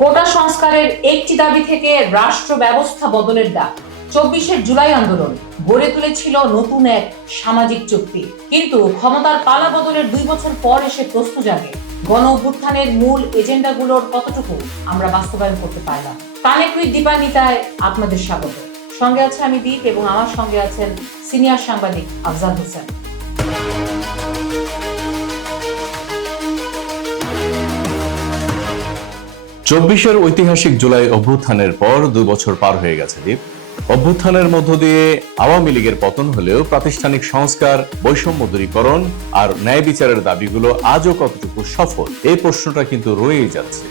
কোটা সংস্কারের একটি দাবি থেকে রাষ্ট্র ব্যবস্থা বদলের ডাক। 24শে জুলাই আন্দোলন গড়ে তুলেছিল নতুন এক সামাজিক চুক্তি, কিন্তু ক্ষমতার পালা বদলের 2 বছর পর এসে প্রশ্ন জাগে, গণ অভ্যুত্থানের মূল এজেন্ডাগুলোর কতটুকু আমরা বাস্তবায়ন করতে পারলাম। কানেক্ট উইথ দীপান্বিতায় আপনাদের স্বাগত। সঙ্গে আছে আমি দীপ এবং আমার সঙ্গে আছেন সিনিয়র সাংবাদিক আফজাল হোসেন। 24-এর ঐতিহাসিক জুলাই অভ্যুত্থানের পর 2 বছর পার হয়ে গেছে দীপ। অভ্যুত্থানের মধ্য দিয়ে আওয়ামী লীগের পতন হলেও প্রাতিষ্ঠানিক সংস্কার, বৈষম্য দূরীকরণ আর ন্যায় বিচারের দাবিগুলো আজও কতটুকু সফল, এই প্রশ্নটা কিন্তু রয়েই যাচ্ছে।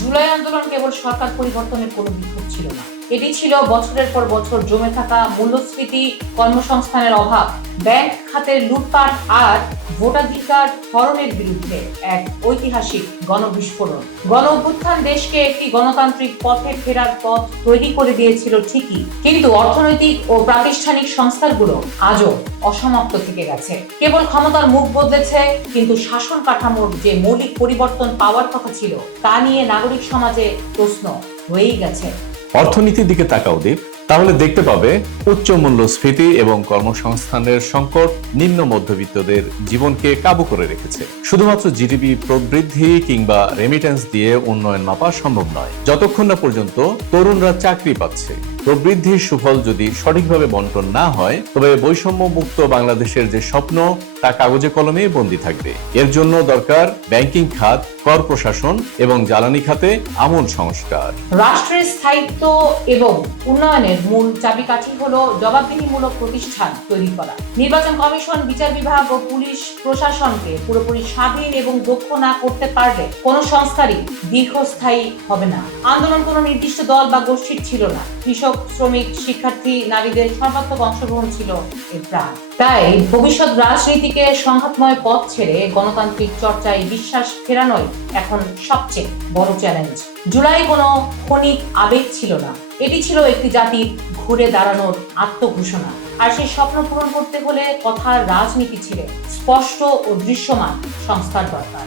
জুলাই আন্দোলন কেবল সরকার পরিবর্তনের কোনো বিক্ষোভ ছিল না, এটি ছিল বছরের পর বছর জমে থাকা মূল্যস্ফীতি, কর্মসংস্থানের অভাব, ব্যাংক খাতের লুটপাট আর ভোটাধিকার হরণের বিরুদ্ধে এক ঐতিহাসিক গণবিস্ফোরণ। গণ অভ্যুত্থান দেশকে একটি গণতান্ত্রিক পথে ফেরার পথ তৈরি করে দিয়েছিল ঠিকই, কিন্তু অর্থনৈতিক ও প্রাতিষ্ঠানিক সংস্কারগুলো আজও অসমাপ্ত থেকে গেছে। কেবল ক্ষমতার মুখ বদলেছে, কিন্তু শাসন কাঠামোর যে মৌলিক পরিবর্তন পাওয়ার কথা ছিল তা নিয়ে নাগরিক সমাজে প্রশ্ন রয়েই গেছে। অর্থনীতির দিকে তাকাও দীপ, তাহলে দেখতে পাবে উচ্চ মূল্যস্ফীতি এবং কর্মসংস্থানের সংকট নিম্ন মধ্যবিত্তদের জীবনকে কাবু করে রেখেছে। শুধুমাত্র জিডিপি প্রবৃদ্ধি কিংবা রেমিটেন্স দিয়ে উন্নয়ন মাপা সম্ভব নয়, যতক্ষণ না পর্যন্ত তরুণরা চাকরি পাচ্ছে। প্রবৃদ্ধির সুফল যদি সঠিকভাবে বন্টন না হয়, তবে বৈষম্য মুক্ত বাংলাদেশের যে স্বপ্ন তা কাগজে কলমে বন্দী থাকবে। এর জন্য দরকার ব্যাংকিং খাত, কর প্রশাসন এবং জ্বালানি খাতে আমূল সংস্কার। রাষ্ট্রের স্থায়িত্ব এবং উন্নয়নের মূল চাবিকাঠি হলো জবাবদিহিমূলক প্রতিষ্ঠান তৈরি করা। নির্বাচন কমিশন, বিচার বিভাগ ও পুলিশ প্রশাসনকে পুরোপুরি স্বাধীন এবং দক্ষ না করতে পারলে কোনো সংস্কারই দীর্ঘস্থায়ী হবে না। আন্দোলন কোনো নির্দিষ্ট দল বা গোষ্ঠীর ছিল না, কৃষক, শ্রমিক, শিক্ষার্থী, নারীদের সর্বাত্মক অংশগ্রহণ ছিল এর প্রাণ। তাই ভবিষ্যৎ রাজনীতিকে সংঘাতময় পথ ছেড়ে গণতান্ত্রিক চর্চায় বিশ্বাস ফেরানোই এখন সবচেয়ে বড় চ্যালেঞ্জ। জুলাই কোনো ক্ষণিক আবেগ ছিল না, এটি ছিল একটি জাতির ঘুরে দাঁড়ানোর আত্মঘোষণা। আর সেই স্বপ্ন পূরণ করতে হলে কথার রাজনীতি ছেড়ে স্পষ্ট ও দৃশ্যমান সংস্কার দরকার।